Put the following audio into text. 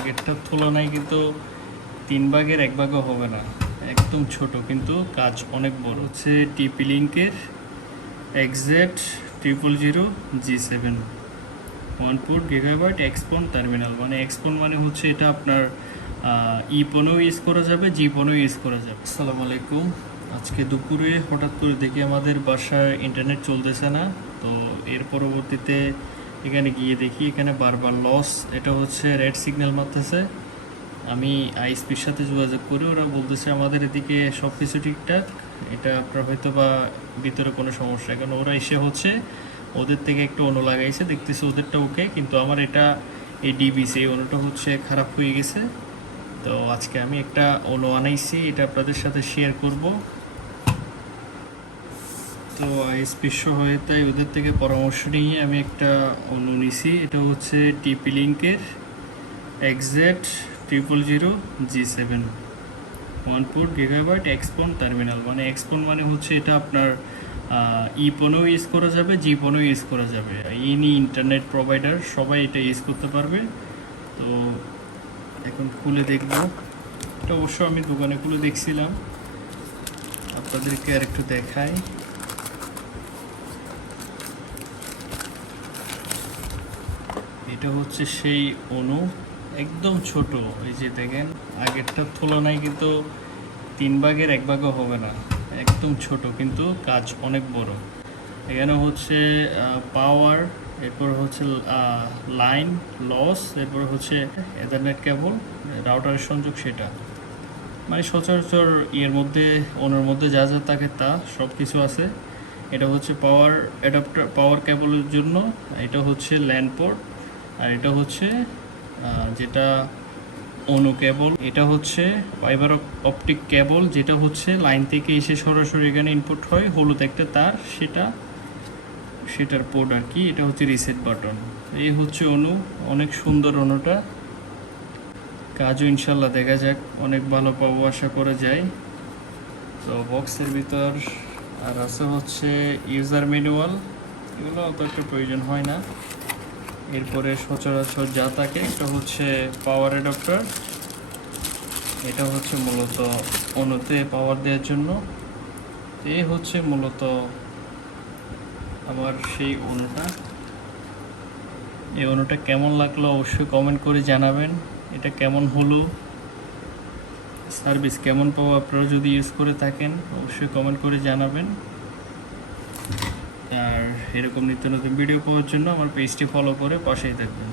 আগেরটার তুলনায় কিন্তু 3/1 হবে না, একদম ছোট, কিন্তু কাজ অনেক বড়। হচ্ছে টিপি লিঙ্কের XZ000G7 1.4 GB এক্সপন টার্মিনাল। মানে এক্সপন মানে হচ্ছে এটা আপনার ইপনেও ইউজ করা যাবে, জিপনেও ইউজ করা যাবে। আসসালামু আলাইকুম। আজকে দুপুরে হঠাৎ করে দেখি আমাদের বাসায় ইন্টারনেট চলতেছে না। তো এর পরবর্তীতে এখানে গিয়ে দেখি এখানে বারবার লস, এটা হচ্ছে রেড সিগন্যাল মারতেছে। আমি আইএসপির সাথে যোগাযোগ করে, ওরা বলতেছে আমাদের এদিকে সব কিছু ঠিকঠাক, এটা আপনার হয়তো বা ভিতরে কোনো সমস্যা। কারণ ওরা এসে হচ্ছে ওদের থেকে একটু অনু লাগাইছে, দেখতেছে ওদেরটা ওকে, কিন্তু আমার এটা এই ডিবিসি এই অনুটা হচ্ছে খারাপ হয়ে গেছে। তো আজকে আমি একটা অনু আনাইছি, এটা আপনাদের সাথে শেয়ার করব। তো আইএসপির সহায়তায় ওদের থেকে পরামর্শ নিয়ে আমি একটা অনু নিছি। এটা হচ্ছে টিপি লিঙ্কের XZ000G7 1.4 GB এক্সপন টার্মিনাল। মানে এক্সপন মানে হচ্ছে এটা আপনার ইপনেও ইউজ করা যাবে, জিপনেও ইউজ করা যাবে। ইনি ইন্টারনেট প্রোভাইডার, সবাই এটা ইউজ করতে পারবে। তো এখন খুলে দেখব। এটা অবশ্য আমি দোকানে খুলে দেখছিলাম, আপনাদেরকে আর একটু দেখাই। এটা হচ্ছে সেই অনু, একদম ছোট। এই যে দেখেন, আগেরটার তুলনায় কিন্তু 3/1 হবে না, একদম ছোট, কিন্তু কাজ অনেক বড়। এখানে হচ্ছে পাওয়ার, এরপর হচ্ছে লাইন লস, এরপর হচ্ছে এথারনেট কেবল, রাউটারের সংযোগ, সেটা মানে সচরাচর এর মধ্যে ওনার মধ্যে যা যা থাকে তা সব কিছু আছে। এটা হচ্ছে পাওয়ার অ্যাডাপ্টার, পাওয়ার কেবলের জন্য। এটা হচ্ছে ল্যান্ড পোর্ট, আর এটা হচ্ছে যেটা অনু কেবল। এটা হচ্ছে ফাইবার অপটিক কেবল, যেটা হচ্ছে লাইন থেকে এসে সরাসরি এখানে ইনপুট হয়, হলুদ একটা তার, সেটার পোর্ট আর কি। এটা হচ্ছে রিসেট বাটন। এই হচ্ছে অনু, অনেক সুন্দর অনুটা, কাজও ইনশাল্লাহ দেখা যাক অনেক ভালো পাবো আশা করা যায়। তো বক্সের ভিতর আর আছে হচ্ছে ইউজার ম্যানুয়াল, এগুলো অত একটা প্রয়োজন হয় না। এরপরে সচরাচর যা থাকে, একটা হচ্ছে পাওয়ার অ্যাডাপ্টার, এটা হচ্ছে মূলত অনুতে পাওয়ার দেওয়ার জন্য। এই হচ্ছে মূলত আমার সেই অনুটা। এই অনুটা কেমন লাগলো অবশ্যই কমেন্ট করে জানাবেন। এটা কেমন হলো, সার্ভিস কেমন পাবো আপনারা যদি ইউজ করে থাকেন, অবশ্যই কমেন্ট করে জানাবেন। আর এরকম নিত্য নতুন ভিডিও পাওয়ার জন্য আমার পেজটি ফলো করে পাশেই থাকবেন।